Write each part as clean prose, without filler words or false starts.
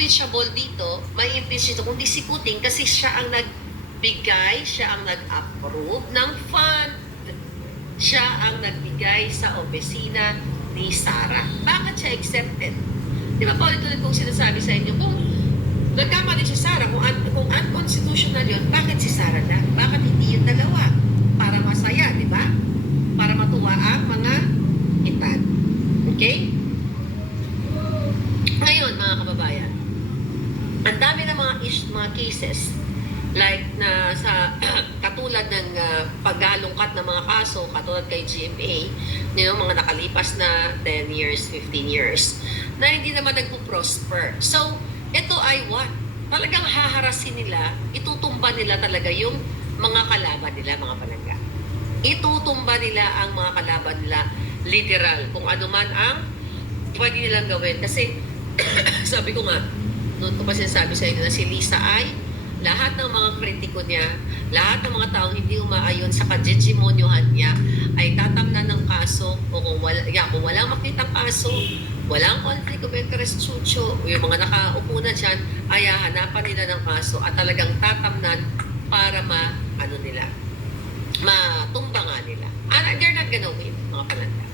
impeachable dito, may impeach dito, kundi si Kuting kasi siya ang nagbigay, siya ang nag-approve ng fund. Siya ang nagbigay sa opisina ni Sara. Bakit siya accepted? Di ba paulit-ulit kong sinasabi sa inyo, kung nagkamali si Sara, kung unconstitutional yun, bakit si Sara na? Bakit hindi yung dalawa? Para masaya, di ba? Para matuwa ang mga itan. Okay? Ngayon, mga kababayan, ang dami ng mga cases like na sa katulad ng paggalungkat ng mga kaso, katulad kay GMA, mga nakalipas na 10 years, 15 years, na hindi naman nagpo-prosper. So, ito ay what? Talagang haharasin nila, itutumba nila talaga yung mga kalaban nila, mga palangga. Itutumba nila ang mga kalaban nila, literal, kung ano man ang pwede nilang gawin. Kasi, sabi ko nga, noon ko pa sinasabi sa inyo na si Lisa ay lahat ng mga kritiko niya, lahat ng mga taong hindi umaayon sa kajejimonyohan niya ay tatamnan ng kaso o kung walang makitang kaso, walang conflict of interest, chucho, yung mga nakaupo na dyan, ay hanapan nila ng kaso at talagang tatamnan para matumba nga nila. And they're not gonna win, mga palanda.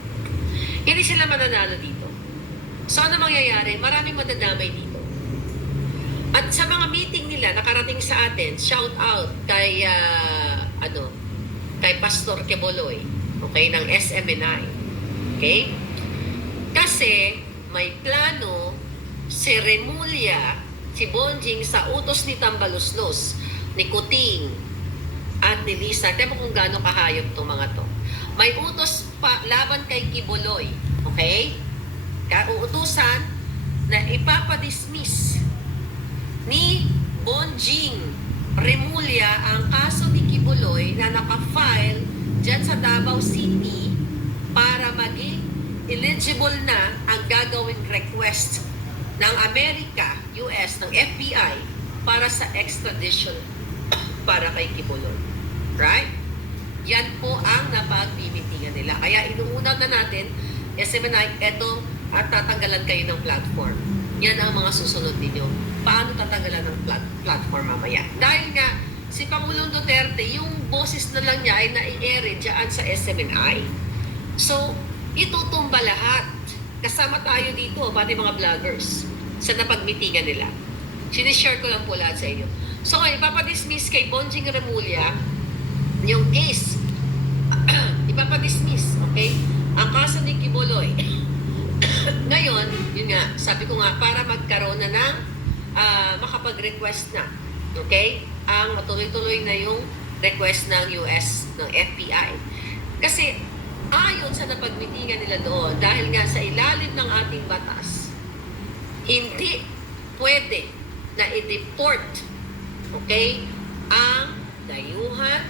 Hindi sila mananalo dito. So ano mangyayari? Maraming madadamay dito. At sa mga meeting nila, nakarating sa atin, shout out kay, kay Pastor Queboloy, okay, ng SMNI. Okay? Kasi may plano si Remulla, si Bonjing sa utos ni Tambaluslos, ni Kuting, at ni Lisa. Temo kung gaano kahayop itong mga to. May utos pa laban kay Quiboloy. Okay? Kauutusan na ipapadismiss ni Bonjing Remulla ang kaso ni Quiboloy na naka-file dyan sa Davao City para maging eligible na ang gagawing request ng Amerika, US, ng FBI para sa extradition para kay Quiboloy. Right? Yan po ang napagbibitigan nila. Kaya inuunan na natin, SMNI, etong at tatanggalan kayo ng platform. Yan ang mga susunod ninyo. Paano tatanggalan ng platform mamaya? Dahil nga, si Pangulong Duterte, yung boses na lang niya ay nai-ere dyan sa SMNI. So, itutumba lahat. Kasama tayo dito, pati mga vloggers, sa napagmitigan nila. Sinishare ko lang po lahat sa inyo. So, ngayon, ipapadismiss kay Bonjing Remulla yung case. Ipapadismiss, okay? Ang kaso ni Quiboloy. Ngayon, yun nga, sabi ko nga, para magkaroon na ng makapag-request na, okay? Ang matuloy-tuloy na yung request ng US, ng FBI. Kasi, ayon sa napagmitingan nila doon, dahil nga sa ilalim ng ating batas, hindi pwede na i-deport, okay, ang dayuhan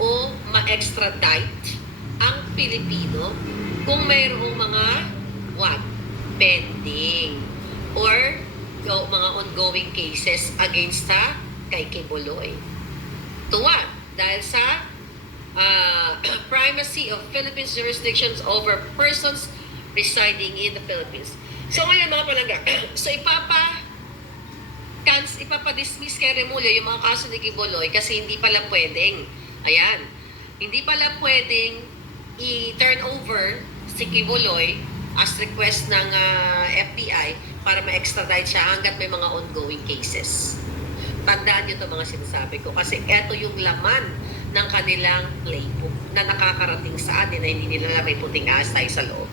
o ma-extradite ang Pilipino kung mayroong mga pending or mga ongoing cases against kay Quiboloy. To what? Dahil sa primacy of Philippines jurisdictions over persons residing in the Philippines. So ngayon mga palangga, so ipapadismiss kay Remulla yung mga kaso ni Quiboloy kasi hindi pala pwedeng, hindi pala pwedeng i-turn over si Quiboloy as request ng FBI para ma-extradite siya hanggat may mga ongoing cases. Tandaan nyo ito mga sinasabi ko kasi ito yung laman ng kanilang playbook na nakakarating sa atin na hindi nila may puting asay sa loob.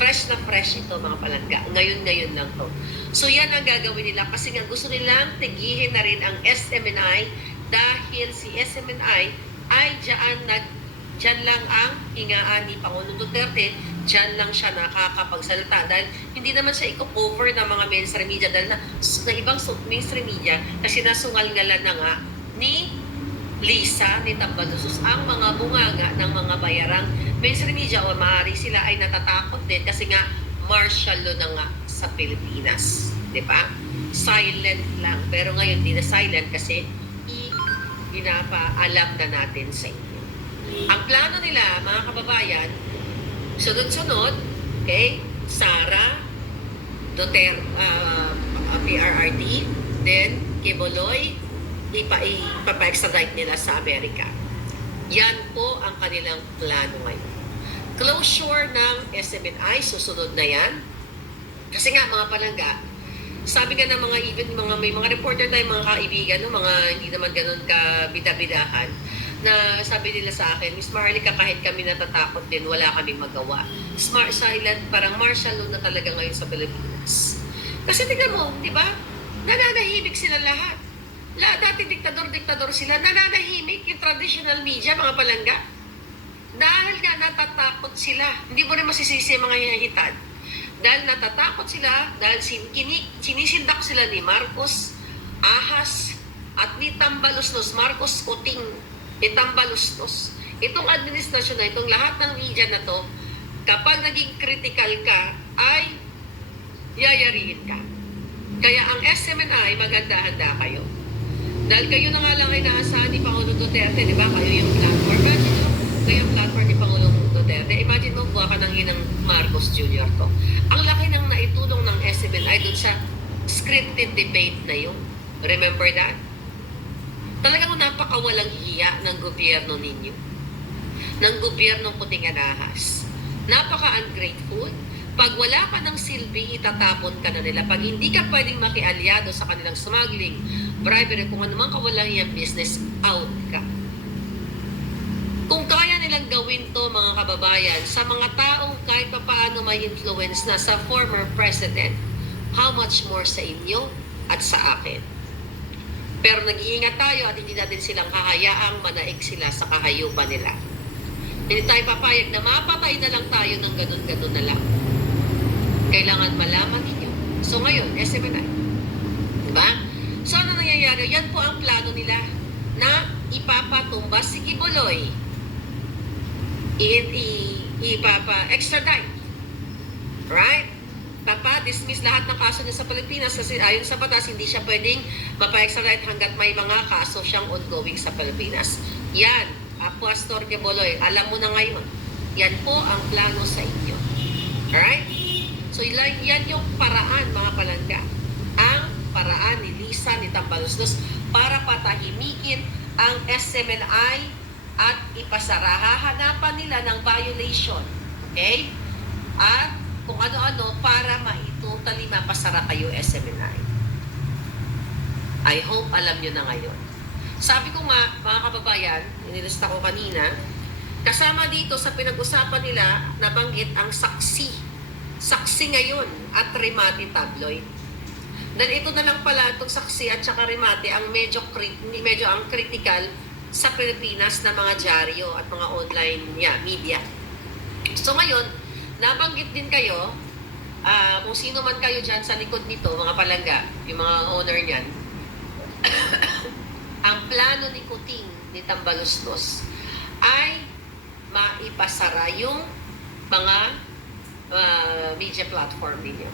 Fresh na fresh ito mga palangga. Ngayon lang to. So yan ang gagawin nila kasi nga gusto nilang tigihin na rin ang SMNI dahil si SMNI ay dyan lang ang hingaan ni Pangulong Duterte, dyan lang siya nakakapagsalita dahil hindi naman siya i-cover ng mga mainstream media dahil na ibang mainstream media kasi nasungal-ngalan na nga ni Lisa, ni Tambaluslos ang mga bunganga ng mga bayarang mainstream media o maaari sila ay natatakot din kasi nga martial law na nga sa Pilipinas. Di ba? Silent lang. Pero ngayon di na silent kasi pinapaalam na natin sa inyo. Ang plano nila, mga kababayan, sunod-sunod, okay, Sara, Duterte, PRRD, then Kibuloy, ipapa-extradite nila sa Amerika. Yan po ang kanilang plano ngayon. Closure ng SMNI, susunod na yan. Kasi nga, mga palangga, sabi nga ng mga may mga reporter tayong mga kaibigan, no, mga hindi naman ganun ka bida-bidahan, na sabi nila sa akin, Miss Marlica, kahit kami natatakot din, wala kaming magawa. Smart silent, parang martial law na talaga ngayon sa Pilipinas. Kasi tingnan mo, di ba? Nananahimik sila lahat. Dati diktador sila, nananahimik yung traditional media, mga palangga. Dahil nga natatakot sila. Hindi mo rin masisisi mga hinahitan. Dahil natatakot sila, dahil sinisindak sila ni Marcos Ahas at ni Tambaluslos, Marcos Kuting, ni Tambaluslos. Itong administrasyon na itong lahat ng media na to, kapag naging critical ka, ay yayariin ka. Kaya ang SMNI, maganda-handa kayo. Dahil kayo na nga lang ay naasahan ni Pangulong Duterte, di ba? Kayo yung platform. Kayo yung platform ni Pangulong Duterte. Imagine mo, buha ka ng hinang Marcos Jr. to. Ang laki ng naitulong ng SMNI dun sa scripted debate na yun. Remember that? Talagang napakawalang hiya ng gobyerno ninyo. Ng gobyernong puting anahas. Napaka-ungrateful. Pag wala ka ng silbi, itatapon ka na nila. Pag hindi ka pwedeng makialyado sa kanilang smuggling, bribery, kung anumang kawalang hiyang business, out ka. Kung kaya nilang gawin to, mga kababayan, sa mga taong kahit pa paano may influence na sa former president, how much more sa inyo at sa akin. Pero nag-iingat tayo at hindi natin silang hahayaang manaig sila sa kahayupan nila. Hindi tayo papayag na mapatay na lang tayo ng ganun-ganun na lang. Kailangan malaman ninyo. So ngayon, SMNI. Diba? So ano nangyayari? Yan po ang plano nila na ipapatumba si Kibuloy. Ipapa-extradite. Right? Papa-dismiss lahat ng kaso niya sa Pilipinas kasi ayon sa batas, hindi siya pwedeng mapa-extradite hanggat may mga kaso siyang ongoing sa Pilipinas. Yan, Pastor Kibuloy, alam mo na ngayon. Yan po ang plano sa inyo. Alright? So yan yung paraan, mga palangga. Ang paraan ni Lisa, ni Tambaluslos para patahimikin ang SMNI at ipasara. Hahanapan nila ng violation. Okay? At kung ano-ano para maitotally mapasara kayo SMNI. I hope alam nyo na ngayon. Sabi ko nga, mga kababayan, inilista ko kanina, kasama dito sa pinag-usapan nila, nabanggit ang saksi. Saksi ngayon at Remate Tabloid. Dahil ito na lang pala itong saksi at saka Remate ang medyo ang critical sa Pilipinas na mga dyaryo at mga online media. So ngayon, nabanggit din kayo, kung sino man kayo dyan sa likod nito, mga palangga, yung mga owner niyan, ang plano ni Kuting, ni Tambaluslos, ay maipasara yung mga media platform ninyo.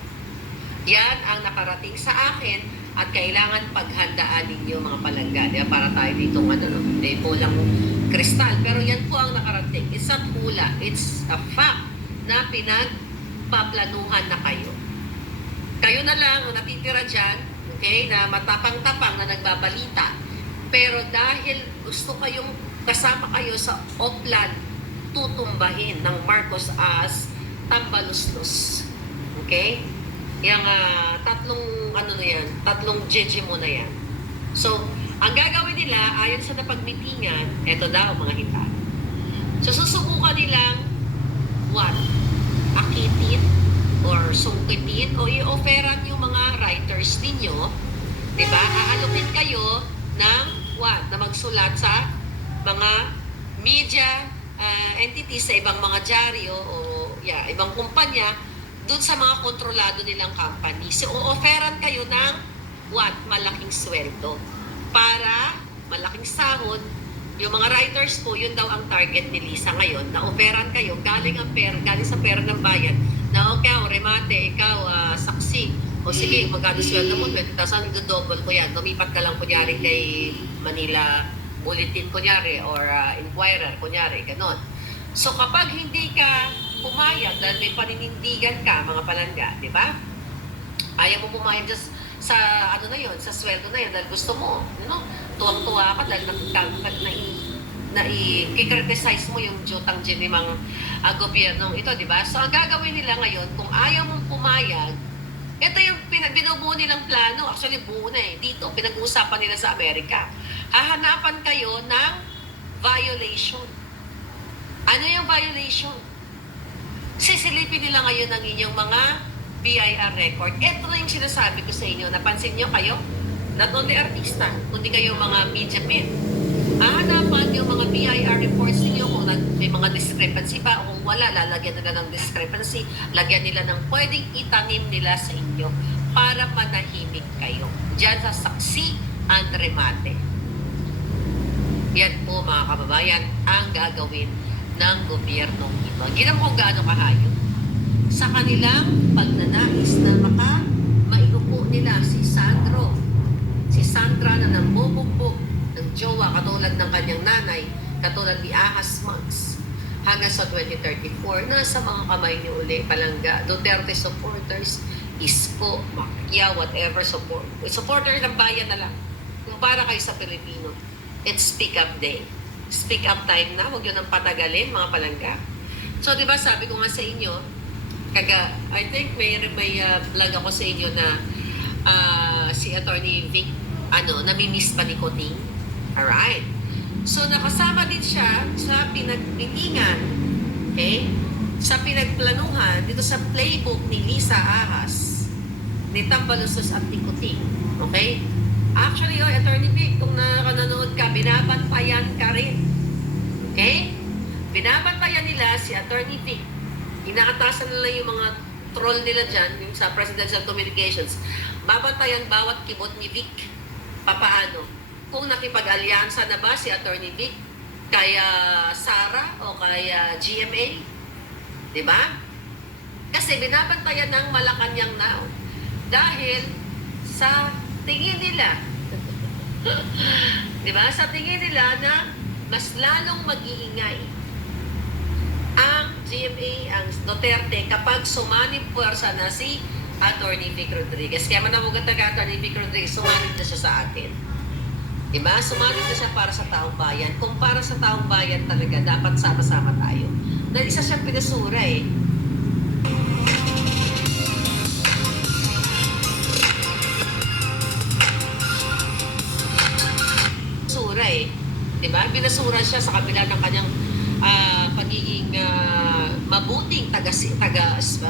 Yan ang nakarating sa akin at kailangan paghandaan ninyo, mga palangga. Diba? Para tayo dito pulang kristal. Pero yan po ang nakarating. It's not hula. It's a fact na pinagpaplanuhan na kayo. Kayo na lang ang natitira dyan, okay, na matapang-tapang na nagbabalita. Pero dahil gusto kayong kasama kayo sa Oplan, tutumbahin ng Marcos as Tambaluslos. Okay? Yung tatlong jeje mo na yan. So, ang gagawin nila, ayon sa napagmitingan, eto daw mga hita. So, susubukan nilang akitin or sungkitin o i-offeran yung mga writers ninyo, diba? Aalukin kayo ng na magsulat sa mga media entities sa ibang mga dyaryo o ibang kumpanya doon sa mga kontrolado nilang company. So, o-offeran kayo ng malaking sweldo para malaking sahod. Yung mga writers po, yun daw ang target ni Lisa ngayon, na offeran kayo, galing sa pera ng bayan, na ikaw, Remate, ikaw, saksi, o sige, magkano sweldo mo, 20,000, double ko yan. Lumipat ka lang kunyari kay Manila Bulletin kunyari, or Inquirer kunyari, ganon. So kapag hindi ka pumayag dahil may paninindigan ka, mga palangga, di ba? Ayaw mo pumayag just sa sa ano na yon, sa sweldo na yun, dahil gusto mo, tuwang-tuwa ka dahil i-criticize mo yung jutang ginimang gobyernong ito, di ba? So, ang gagawin nila ngayon, kung ayaw mong pumayag, ito yung binubuo nilang plano. Actually, buo na eh. Dito, pinag-uusapan nila sa Amerika. Hahanapan kayo ng violation. Ano yung violation? Sisilipin nila ngayon ang inyong mga BIR record. Ito na yung sinasabi ko sa inyo. Napansin nyo kayo? Not only artista, kundi kayo mga media men. Hahanapan yung mga BIR reports ninyo kung may mga discrepancy ba o kung wala, lalagyan nila ng discrepancy, lagyan nila ng pwedeng itanim nila sa inyo para manahimik kayo. Diyan sa saksi and remate. Yan po mga kababayan ang gagawin ng gobyernong ito. Ginam kung gaano kahayo. Sa kanilang pagnanais na maiupo nila si Sandra na nambubugbog ng jowa katulad ng kanyang nanay, katulad ni Ahas Mags, hanggang sa 2034, nasa mga kamay niyo uli, Palangga, Duterte supporters, Isko, Macchia, whatever supporter ng bayan na lang. Kung para kayo sa Pilipino, it's speak up day. Speak up time na, huwag yun ang patagalin, mga Palangga. So, di ba sabi ko nga sa inyo, I think may vlog ako sa inyo na si Attorney Vic, namimiss pa ni Coting. Alright. So, nakasama din siya sa pinagmitingan, okay? Sa pinagplanuhan, dito sa playbook ni Lisa Ahas, ni Tambalustos at ni Coting. Okay? Actually, Attorney Vic, kung nakanonood ka, binabantayan ka rin. Okay? Binabantayan nila si Attorney Vic. Inaatasan nila yung mga troll nila dyan, yung sa presidential communications. Babantayan bawat kibot ni Vic. Papaano? Kung nakipag-alyansa na ba si Attorney Vic kaya Sara o kaya GMA? Diba? Kasi binabantayan ng Malacanang now. Dahil sa tingin nila, diba? Sa tingin nila na mas lalong mag-iingay ang GMA, ang Duterte, kapag sumanib puwersa na si Attorney Vic Rodriguez. Kaya manawagan na Attorney Vic Rodriguez, sumanib na siya sa atin. Diba? Sumanib na siya para sa taong bayan. Kung para sa taong bayan talaga, dapat sama-sama tayo. Dahil isa siyang pinasura eh. Pinasura eh. Diba? Pinasura siya sa kabila ng kanyang pagiging mabuting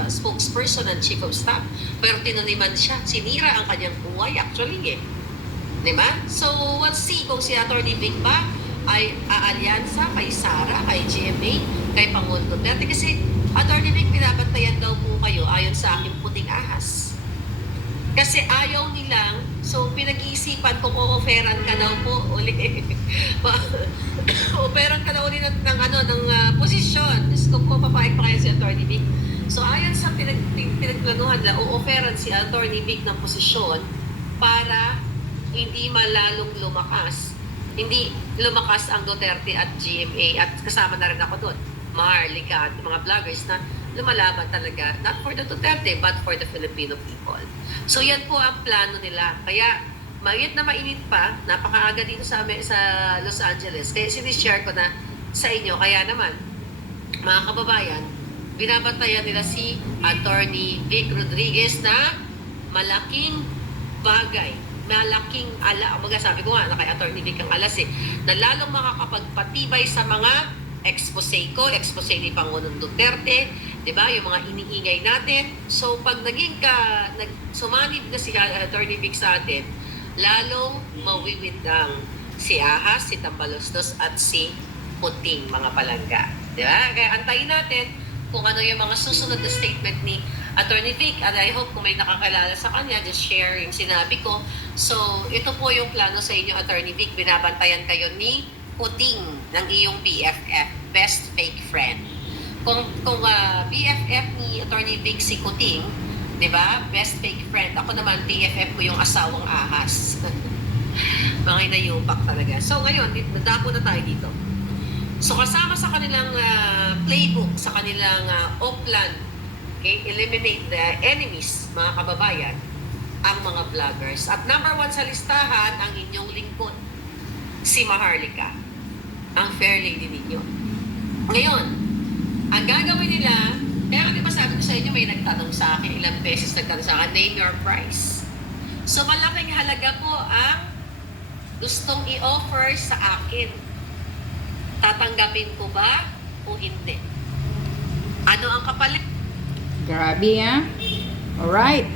spokesperson and chief of staff. Pero tinaniman siya. Sinira ang kanyang buhay actually eh. Diba? So, let's see kung si Attorney Vic ba ay aalyansa kay Sara, kay GMA, kay Pangulong Duterte. Kasi Attorney Vic, pinabantayan daw po kayo ayon sa aking puting ahas. Kasi ayaw nilang, so pinag-iisipan kung o-offeran ka daw po uli. Offeran ka daw uli ng posisyon. Kung po papayag pa kayo si Attorney Vic. So ayon sa pinagplanuhan nila, o-offeran si Attorney Vic ng posisyon para hindi malalong lumakas. Hindi lumakas ang Duterte at GMA at kasama na rin ako doon. Marlica at mga vloggers na lumalaban talaga, not for the Duterte, but for the Filipino people. So yan po ang plano nila. Kaya mainit na mainit pa, napakaaga dito sa Los Angeles. Kaya sinishare ko na sa inyo. Kaya naman, mga kababayan, binabantayan nila si Attorney Vic Rodriguez na malaking bagay. Malaking sabi ko nga na kay Attorney Vic ang alas eh, na lalong makakapagpatibay sa mga expose ni Pangulong Duterte, di ba? Yung mga iniingay natin. So pag sumanib na si Attorney Vic sa atin, lalong mawiwindang si Ahas, si Tambalustos at si Coting, mga Palangga. Di ba? Kaya antayin natin kung ano yung mga susunod na statement ni Attorney Vic, and I hope kung may nakakilala sa kanya, just share yung sinabi ko. So, ito po yung plano sa inyo, Attorney Vic. Binabantayan kayo ni Coting ng iyong BFF, best fake friend. Kung BFF ni Attorney Vic si Coting, di ba? Best fake friend. Ako naman, BFF ko yung asawang ahas. Mga inayupak talaga. So, ngayon, nadako na tayo dito. So, kasama sa kanilang playbook, sa kanilang plan, okay, eliminate the enemies, mga kababayan, ang mga vloggers. At number 1 sa listahan, ang inyong lingkod, si Maharlika, ang fair lady ninyo. Ngayon, ang gagawin nila, kaya di ba sabi ko sa inyo, may nagtanong sa akin, ilang beses nagtanong sa akin, name your price. So malaking halaga po ang gustong i-offer sa akin. Tatanggapin ko ba o hindi? Ano ang kapalit? Grabe ha? Alright.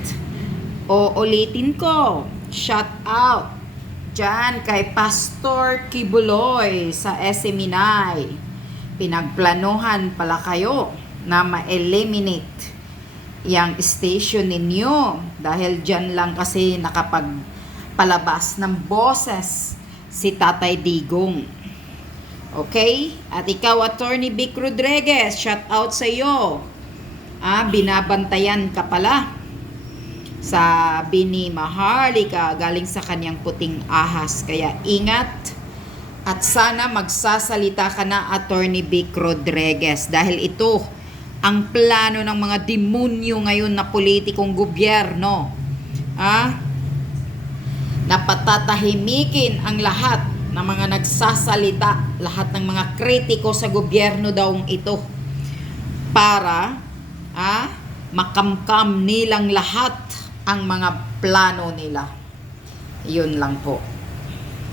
O ulitin ko. Shout out dyan kay Pastor Kibuloy sa Seminay. Pinagplanuhan pala kayo na ma-eliminate yung station ninyo dahil dyan lang kasi nakapagpalabas ng boses si Tatay Digong. Okay? At ikaw, Attorney Vic Rodriguez, shout out sa iyo. Binabantayan ka pala. Sabi ni Maharlika, galing sa kanyang puting ahas. Kaya ingat at sana magsasalita ka na, Attorney Vic Rodriguez. Dahil ito ang plano ng mga demonyo ngayon na politikong gobyerno. Na patatahimikin ang lahat ng mga nagsasalita, lahat ng mga kritiko sa gobyerno daw ito para makamkam nilang lahat ang mga plano nila. Yun lang po.